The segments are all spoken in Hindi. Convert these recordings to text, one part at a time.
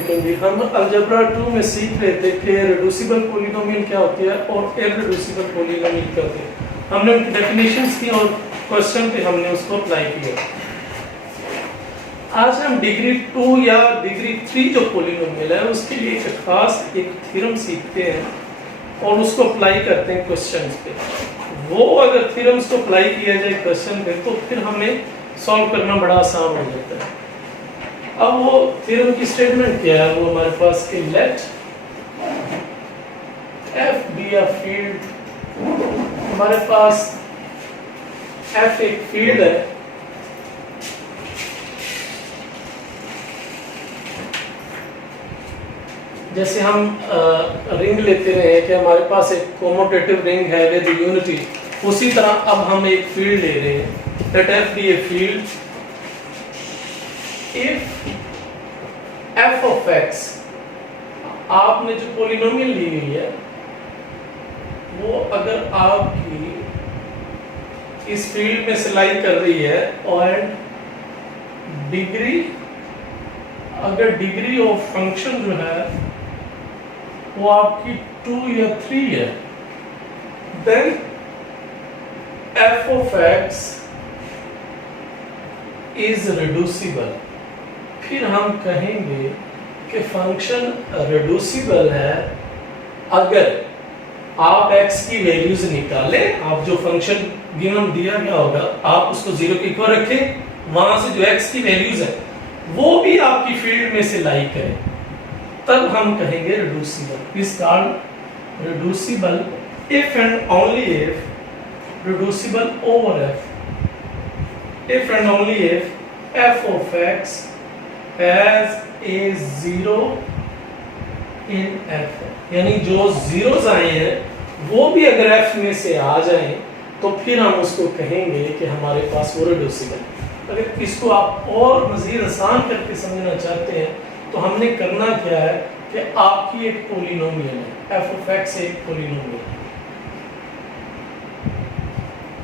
अलैकुम जी। हम अलजेब्रा 2 में सीख रहे थे कि रिड्यूसिबल पॉलिनोमियल क्या होती है और इररिड्यूसिबल पॉलिनोमियल क्या होती है। हमने उनकी डेफिनेशंस की और क्वेश्चन पे हमने उसको अप्लाई किया। आज हम डिग्री 2 या डिग्री 3 जो पॉलिनोमियल है उसके लिए एक खास एक थ्योरम सीखते हैं और उसको अप्लाई करते हैं क्वेश्चंस पे। वो अगर थ्योरम्स को अप्लाई किया जाए क्वेश्चन पे तो फिर हमें सॉल्व करना बड़ा आसान हो जाता है। अब वो थ्योरम की स्टेटमेंट क्या है, वो हमारे पास कि let F be a field, हमारे पास एफ एक फील्ड है जैसे हम रिंग लेते रहे कि हमारे पास एक कोमोटेटिव रिंग है विद यूनिटी, उसी तरह अब हम एक फील्ड ले रहे हैं। Let F be a field if F of X, आपने जो पॉलिनोमियल ली हुई है वो अगर आपकी इस फील्ड में से लाई कर रही है और डिग्री, अगर डिग्री ऑफ फंक्शन जो है वो आपकी 2 या 3 है, then F of X is reducible. फिर हम कहेंगे कि फंक्शन रिड्यूसिबल है अगर आप x की वैल्यूज निकालें। आप जो फंक्शन गिवन दिया गया होगा आप उसको 0 के इक्वल रखें, वहां से जो x की वैल्यूज है वो भी आपकी फील्ड में से लाई करें, तब हम कहेंगे reducible. Is called reducible if and only if reducible over f, if and only if f of x has a 0 in f, यानी जो जीरोस आए हैं वो भी अगर f में से आ जाएं तो फिर हम उसको कहेंगे कि हमारे पास वो रिड्यूसिबल। अगर इसको आप और मजीद आसान करके समझना चाहते हैं तो हमने करना क्या है कि आपकी एक पॉलिनोमियल है, f of x एक पॉलिनोमियल है।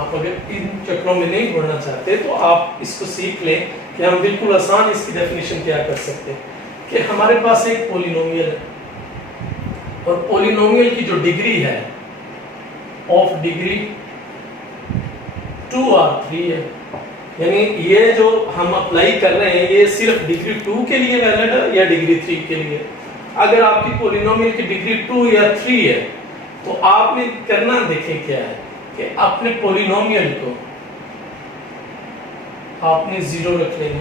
आप अगर इन चक्रों में नहीं पढ़ना चाहते तो आप इसको सीख लें कि हम बिल्कुल आसान इसकी डेफिनेशन क्या कर सकते हैं कि हमारे पास एक पॉलिनोमियल है और पॉलिनोमियल की जो डिग्री है ऑफ डिग्री 2 और 3 है, यानी ये जो हम अप्लाई कर रहे हैं ये सिर्फ डिग्री 2 के लिए वैलिड है या डिग्री 3 के लिए। अगर आपकी पॉलिनोमियल की डिग्री 2 या 3 है तो आपने करना देखें क्या है कि अपने पॉलिनोमियल को आपने 0 रख लेना।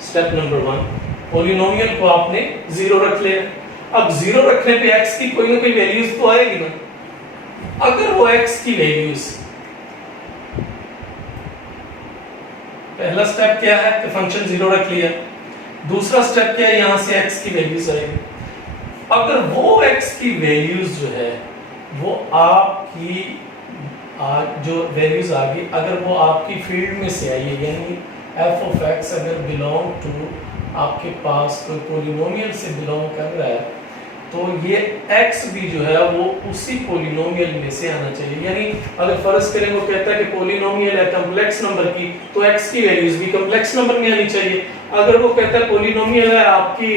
स्टेप नंबर 1, पॉलिनोमियल को आपने 0 रख लेना। अब 0 रखने पे x की कोई ना कोई वैल्यूज तो आएगी ना। अगर वो x की वैल्यूज, पहला स्टेप क्या है कि फंक्शन 0 रख लिया। दूसरा स्टेप क्या है, यहां से x की वैल्यूज आएगी। अगर वो x की वैल्यूज जो है वो आपकी जो वैल्यूज आ गई, अगर वो आपकी फील्ड में से आई है, यानी f of x अगर बिलोंग टू आपके पास कोई पॉलिनोमियल से बिलोंग कर रहा है तो ये x भी जो है वो उसी पॉलिनोमियल में से आना चाहिए। यानी अगर फर्ज करें वो कहता है कि पॉलिनोमियल है कॉम्प्लेक्स नंबर की तो x की वैल्यूज भी कॉम्प्लेक्स नंबर में आनी चाहिए। अगर वो कहता है पॉलिनोमियल है आपकी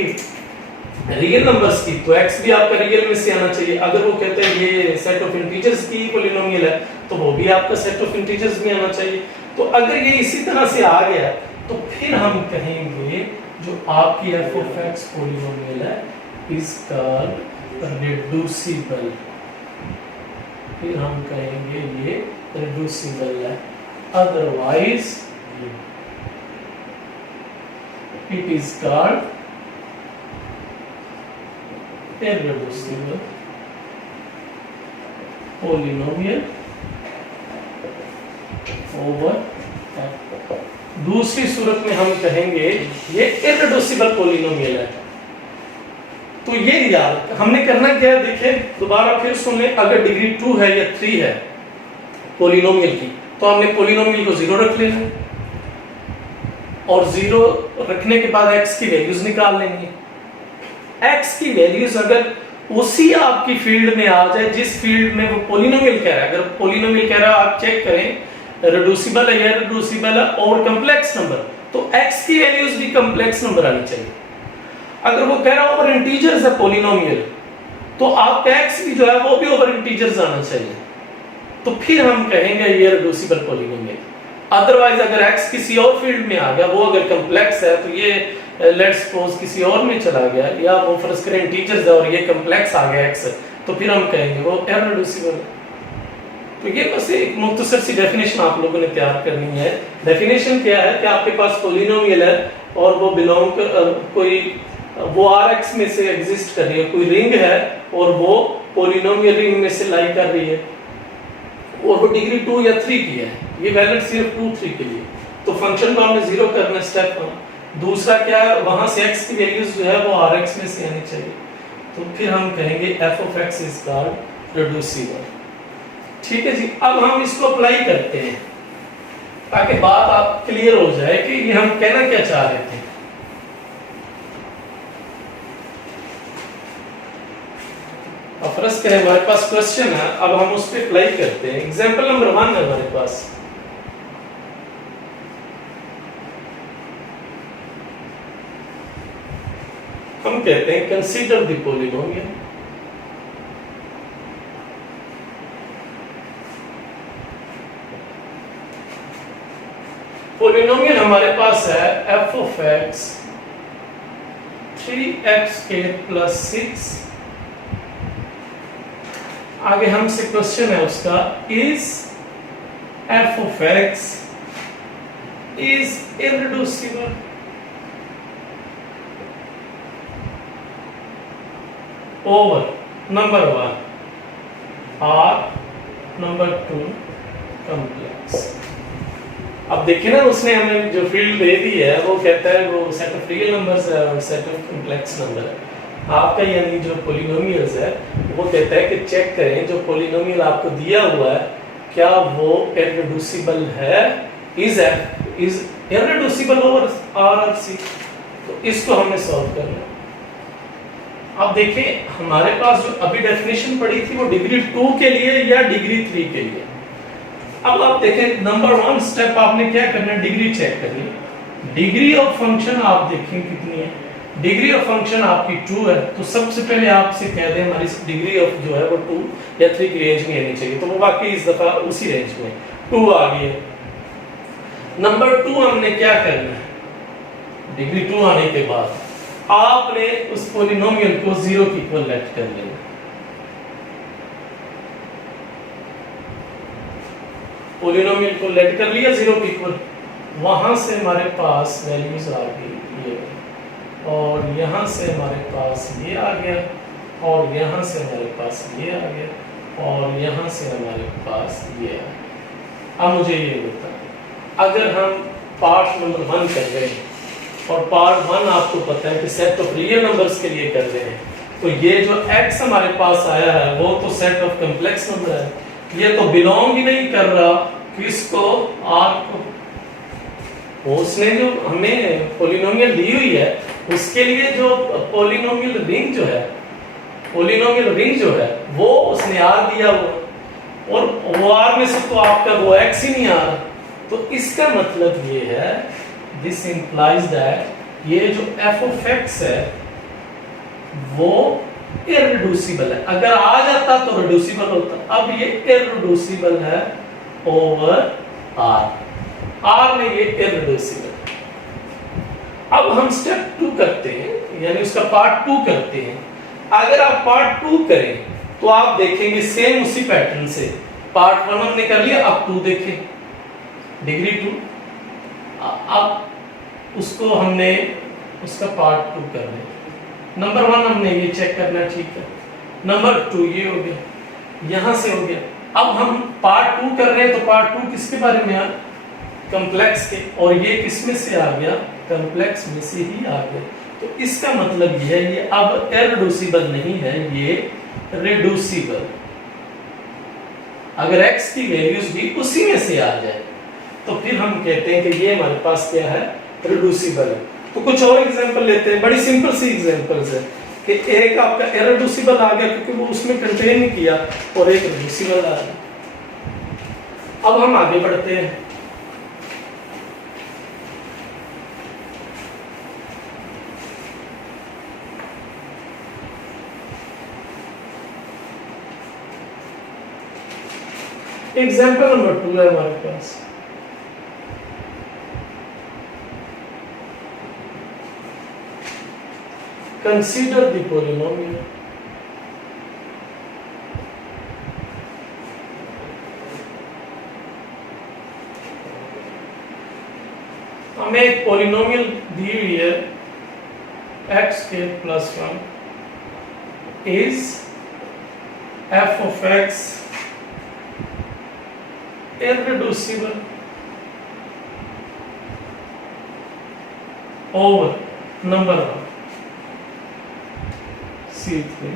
रियल नंबर्स की तो x भी आपका रियल में से आना चाहिए। अगर वो कहता है ये सेट ऑफ इंटीजर्स की पॉलिनोमियल है तो वो भी आपका सेट ऑफ इंटीजर्स में आना चाहिए। तो अगर ये इसी तरह से आ गया तो फिर हम कहेंगे जो आपकी f of x पॉलिनोमियल है इज कॉल्ड रिड्यूसिबल। फिर हम कहेंगे ये रिड्यूसिबल है, otherwise it is called irreducible polynomial over f। दूसरी सूरत में हम कहेंगे ये irreducible polynomial है। तो ये यार हमने करना क्या है, देखें दोबारा फिर सुन लें। अगर डिग्री 2 है या 3 है पॉलिनोमियल की तो हमने पॉलिनोमियल को 0 रख लेना और 0 रखने के बाद x की वैल्यूज निकाल लेंगे। x की वैल्यूज अगर उसी आपकी फील्ड में आ जाए जिस फील्ड में वो पॉलिनोमियल कह रहा है, अगर पॉलिनोमियल कह रहा है आप चेक करें रिड्यूसिबल है या रिड्यूसिबल है और कॉम्प्लेक्स नंबर, तो x की वैल्यूज भी कॉम्प्लेक्स नंबर आनी चाहिए। अगर वो कह रहा है ओवर इंटीजर्स है पॉलिनोमियल, तो आपका x भी जो है वो भी ओवर इंटीजर्स आना चाहिए, तो फिर हम कहेंगे ये रिड्यूसिबल पॉलिनोमियल। अदरवाइज अगर x किसी और फील्ड में आ गया, वो अगर कॉम्प्लेक्स है, तो ये लेट्स सपोज किसी और में चला गया, या वो फर्ज करें इंटीजर्स है और ये कॉम्प्लेक्स आ गया x, तो फिर हम कहेंगे वो इररिड्यूसिबल। तो ये बस एक मुख्तसर सी डेफिनेशन आप लोगों ने तैयार करनी है। डेफिनेशन क्या है कि आपके पास पॉलिनोमियल है और वो बिलोंग कोई वो Rx में से एग्जिस्ट कर रही है, कोई रिंग है और वो पॉलिनोमियल रिंग में से लाई कर रही है और वो डिग्री 2 या 3 की है, ये वैलिड सिर्फ 2 3 के लिए, तो फंक्शन को हमने जीरो करना स्टेप 1। दूसरा क्या है, वहां से x की वैल्यूज जो है वो Rx में से आनी चाहिए, तो फिर हम कहेंगे f of x is called reducible. ठीक है जी, अब हम इसको अप्लाई करते हैं ताकि बात आप क्लियर हो जाए कि ये हम कहना क्या चाह रहे थे। अब फर्ज करें हमारे पास क्वेश्चन है, अब हम उस पर अप्लाई करते हैं। एग्जांपल नंबर 1 है हमारे पास, हम कहते हैं कंसीडर द पॉलिनोमियल पॉलिनोमियल हमारे पास है f of x 3x² + 6। आगे हमसे क्वेश्चन है उसका, is f of x is irreducible। Over number 1 r number 2 complex. अब देखिए ना, उसने हमें जो फील्ड दे दी है वो कहता है वो सेट ऑफ रियल नंबर्स है और सेट ऑफ कॉम्प्लेक्स नंबर है। आपका यानी जो पॉलिनोमियल्स है वो कहता है कि चेक करें जो पॉलिनोमियल आपको दिया हुआ है क्या वो इररिड्यूसिबल है, इज इररिड्यूसिबल ओवर RC। तो इसको हमने सॉल्व करना है। अब देखिए हमारे पास जो अभी डेफिनेशन पड़ी थी वो डिग्री 2 के लिए या डिग्री 3 के लिए। अब आप देखें नंबर 1 स्टेप आपने क्या करना है, डिग्री चेक करनी है। डिग्री ऑफ फंक्शन आप देखें कितनी है, डिग्री ऑफ फंक्शन आपकी 2 है, तो सबसे पहले आपसे कह दें हमारी डिग्री ऑफ जो है वो 2 या 3 की रेंज में आनी चाहिए, तो वो वाकई इस दफा उसी रेंज में 2 आ गई है। नंबर 2 हमने क्या करना है, डिग्री 2 आने के बाद आपने उस पॉलिनोमियल को 0 की इक्वल लेट कर लेना। पॉलिनोमियल को लेट कर लिया 0 की इक्वल, वहां से हमारे पास वैल्यूज आ गई ये, और यहां से हमारे पास ये आ गया, और यहां से हमारे पास ये आ गया, और यहां से हमारे पास ये आ गया। अब मुझे ये बता, अगर हम पार्ट नंबर 1 कर रहे हैं और पार्ट 1 आपको पता है कि सेट ऑफ रियल नंबर्स के लिए कर रहे हैं, तो ये जो x हमारे पास आया है वो तो सेट ऑफ कॉम्प्लेक्स नंबर है, ये तो बिलोंग ही नहीं कर रहा किसको, R को। उसने जो हमें पॉलिनोमियल दी हुई है उसके लिए जो पॉलिनोमियल रिंग जो है, पॉलिनोमियल रिंग जो है वो उसने R दिया हुआ, और वो R में से तो आपका वो x ही नहीं आ रहा, तो इसका मतलब ये है, दिस इंप्लाइज दैट ये जो f of x है वो इररिड्यूसिबल है। अगर आ जाता तो रिड्यूसिबल होता, अब ये इररिड्यूसिबल है ओवर R में ये इररिड्यूसिबल। अब हम स्टेप 2 करते हैं, यानी उसका पार्ट 2 करते हैं। अगर आप पार्ट 2 करें तो आप देखेंगे सेम उसी पैटर्न से, पार्ट 1 हमने कर लिया, अब 2 देखें, डिग्री 2। अब उसको हमने उसका पार्ट 2 करना है। नंबर 1 हमने ये चेक करना, ठीक है, नंबर 2 ये हो गया, यहां से हो गया। अब हम पार्ट 2 कर रहे हैं तो पार्ट 2 किसके बारे में, कॉम्प्लेक्स के, और ये किस में से आ गया, कॉम्प्लेक्स में से ही आ गया। तो इसका मतलब ये है ये अब इररिड्यूसिबल नहीं है, ये रिड्यूसिबल। अगर x की वैल्यूज भी उसी में से आ जाए तो फिर हम कहते हैं कि ये हमारे पास क्या है, रिड्यूसिबल है। तो कुछ और एग्जांपल लेते हैं, बड़ी सिंपल सी एग्जांपल्स है कि एक आपका इररिड्यूसिबल आ गया क्योंकि वो उसमें कंटेन नहीं किया, और एक रिड्यूसिबल आ गया। अब हम आगे बढ़ते हैं। एग्जाम्पल नंबर 2 है हमारे पास। Consider the polynomial. हमें एक पॉलिनोमियल दी हुई है x² + 1 is f of x irreducible over number of C3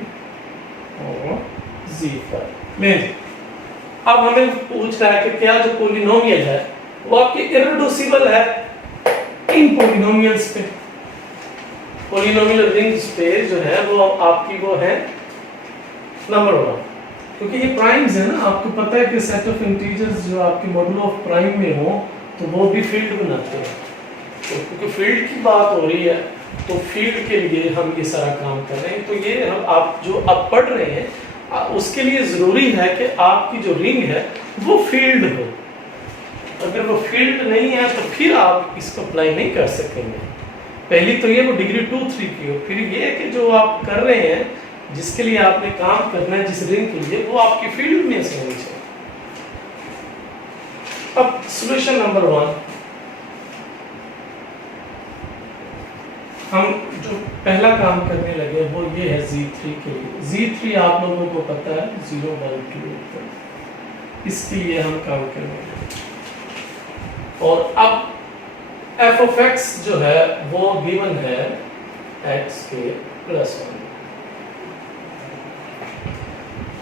और Z5 में। अब हमें पूछ रहा है कि क्या जो पॉलिनोमियल है वो आपकी इररिड्यूसिबल है इन पॉलिनोमियल्स पे, पॉलिनोमियल रिंग्स पे जो है वो आपकी वो है नंबर 1, क्योंकि ये प्राइम्स है ना। आपको पता है कि सेट ऑफ इंटीजर्स जो आपके मॉडुलो ऑफ प्राइम में हो तो वो भी फील्ड बनाते हैं। तो क्योंकि फील्ड की बात हो रही है तो फील्ड के लिए हम ये सारा काम कर रहे हैं। तो ये हम आप जो अब पढ़ रहे हैं उसके लिए जरूरी है कि आपकी जो रिंग है वो फील्ड हो। अगर वो फील्ड नहीं है तो फिर आप इसको अप्लाई नहीं कर सकेंगे। पहली तो ये वो डिग्री 2, 3 की हो, फिर ये कि जो आप कर रहे हैं जिसके लिए आपने काम करना है जिस रिंग के लिए वो आपकी फील्ड में से होनी चाहिए। अब सॉल्यूशन नंबर 1, हम जो पहला काम करने लगे वो ये है Z3 के लिए। Z3 आप लोगों को पता है 0, 1, 2, इसके लिए हम काम करेंगे। और अब f of x जो है वो गिवन है x² +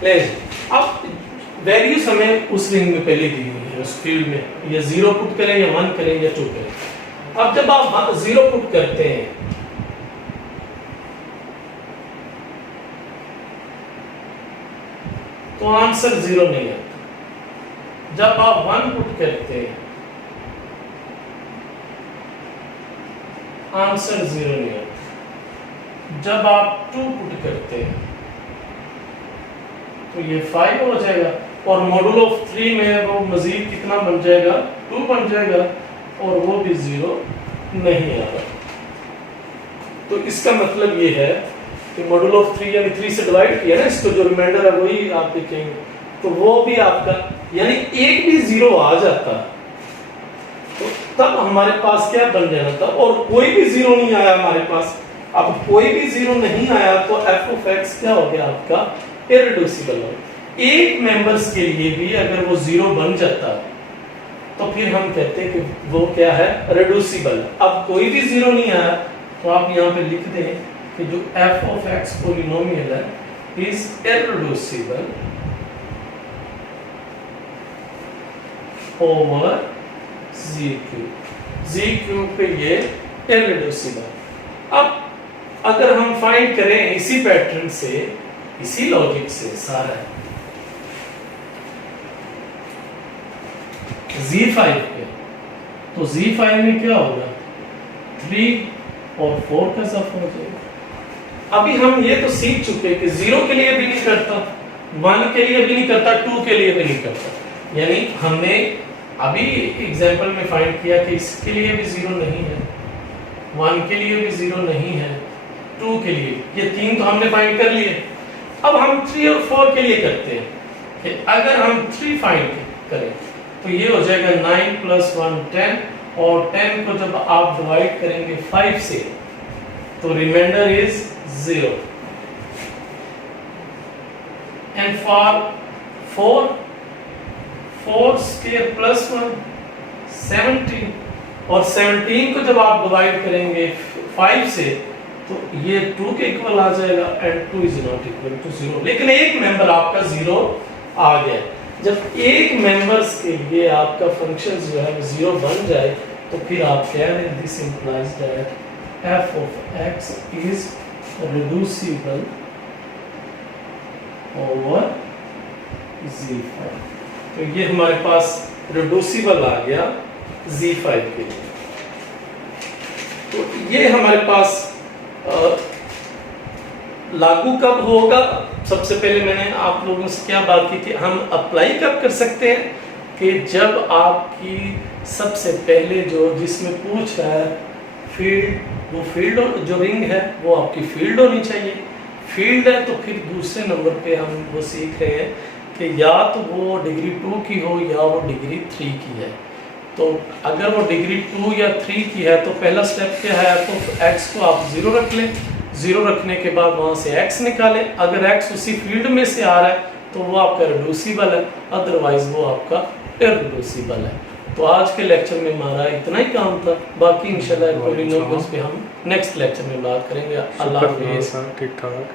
1। अब वैल्यूज हमें उस रिंग में पहले दी हुई है, उस फील्ड में, या 0 पुट करें या 1 करें या 2 करें। अब जब आप 0 पुट करते हैं तो आंसर 0 नहीं आता। जब आप 1 पुट करते हैं आंसर 0 नहीं आता। जब आप 2 पुट करते हैं तो ये 5 हो जाएगा, और मॉडुलो ऑफ 3 में वो मजीद कितना बन जाएगा, 2 बन जाएगा, और वो भी 0 नहीं आ रहा। तो इसका मतलब ये है कि मॉडुलो ऑफ 3 यानी 3 से डिवाइड किया ना इसको, जो रिमाइंडर है वही आप देखेंगे, तो वो भी आपका यानी एक भी 0 आ जाता तो तब हमारे पास क्या बन जाना था, और कोई भी 0 नहीं आया हमारे पास। अब कोई भी 0 नहीं आया तो f of x क्या हो गया आपका, इररिड्यूसिबल हो। एक मेंबर्स के लिए भी अगर वो 0 बन जाता तो फिर हम कहते हैं कि वो क्या है, रिड्यूसिबल। अब कोई भी 0 नहीं आया तो आप यहाँ पे लिख दें कि जो f of x पॉलिनोमियल है इज इररिड्यूसिबल ओवर z³ पे ये इररिड्यूसिबल। अब अगर हम फाइंड करें इसी पैटर्न से, इसी लॉजिक से सारा Z5 पे, तो Z5 में क्या होगा, 3 और 4 का इजाफा हो जाएगा। अभी हम ये तो सीख चुके कि 0 के लिए भी नहीं करता, 1 के लिए भी नहीं करता, 2 के लिए भी नहीं करता। यानी हमने अभी एग्जांपल में फाइंड किया कि इसके लिए भी 0 नहीं है, 1 के लिए भी 0 नहीं है, 2 के लिए, ये 3 तो हमने फाइंड कर लिए। अब हम 3 और 4 के लिए करते हैं कि अगर हम 3 फाइंड करें तो ये हो जाएगा 9 + 1 10, और 10 को जब आप डिवाइड करेंगे 5 से तो रिमाइंडर इज 0। एंड फॉर 4² + 1 17, और 17 को जब आप डिवाइड करेंगे 5 से तो ये 2 के इक्वल आ जाएगा, and 2 is not equal to 0। लेकिन एक मेंबर आपका 0 आ गया। जब एक मेंबर्स के लिए आपका फंक्शन जो है 0 बन जाए तो फिर आप कह रहे हैं this implies that f of x is reducible over z5। तो ये हमारे पास रिड्यूसिबल आ गया z5 के लिए। तो ये हमारे पास लागू कब होगा, सबसे पहले मैंने आप लोगों से क्या बात की थी, हम अप्लाई कब कर सकते हैं कि जब आपकी सबसे पहले जो जिसमें पूछ रहा है फील्ड, वो फील्ड जो रिंग है वो आपकी फील्ड होनी चाहिए। फील्ड है तो फिर दूसरे नंबर पे हम वो सीख रहे हैं कि या तो वो डिग्री 2 की हो या वो डिग्री 3 की है। तो अगर वो डिग्री 2 या 3 की है तो पहला स्टेप क्या है, तो x को आप 0 रख लें, 0 रखने के बाद वहाँ से x निकालें। अगर x उसी फील्ड में से आ रहा है तो वो आपका रिड्यूसिबल है, अदरवाइज वो आपका इररिड्यूसिबल है। तो आज के लेक्चर में हमारा इतना ही काम था, बाकी इंशाल्लाह पॉलिनोमियल्स पे हम नेक्स्ट लेक्चर में बात करेंगे। अल्लाह हाफिज़। ठीक ठाक।